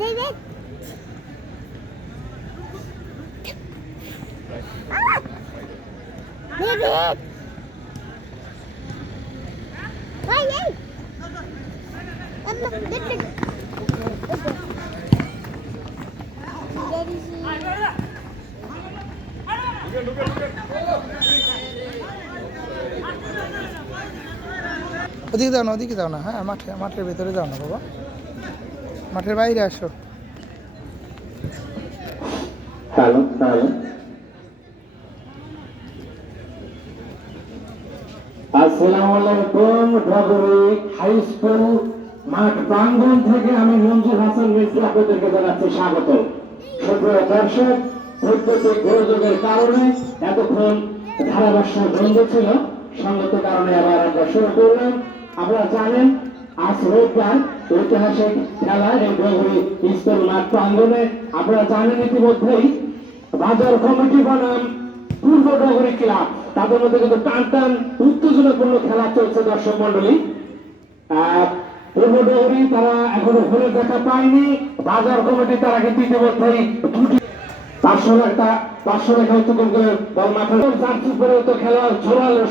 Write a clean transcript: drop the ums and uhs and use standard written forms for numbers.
David. David. Why hey? ওদিকে যাও না হ্যাঁ মাঠের ভেতরে যাও না বাবা, মাঠের বাইরে আসো। আসসালামু আলাইকুম। ঢাবুরি হাই স্কুল মাঠ প্রাঙ্গণ থেকে আমি মঞ্জুর হাসান মিস্ত্রি আপনাদেরকে জানাচ্ছি স্বাগত। সুপ্রিয় দর্শক, বৈদ্যুতিক গোলযোগের কারণে এতক্ষণ ধারাভাষ্য বন্ধ ছিল, সঙ্গত কারণে আবার আমরা শুরু করলাম। আপনারা জানেন আজ রোববার ঐতিহাসিক খেলা এই ঢাবুরি স্কুল মাঠ প্রাঙ্গণে। আপনারা জানেন ইতিমধ্যেই বাজার কমিটি বনাম পূর্ব ডগরি ক্লাব, তাদের মধ্যে কিন্তু টান উত্তেজনাপূর্ণ খেলা চলছে। দর্শক মন্ডলী, পূর্ব ডগরি তারা এখনো ঘুরে দেখা পায়নি, বাজার কমিটি তারা কিন্তু ইতিমধ্যেই দুটি 500 লেখা উত্তোলন করে বল মাঠে জার্সি পরে তো খেলোয়াড় ঝোরালো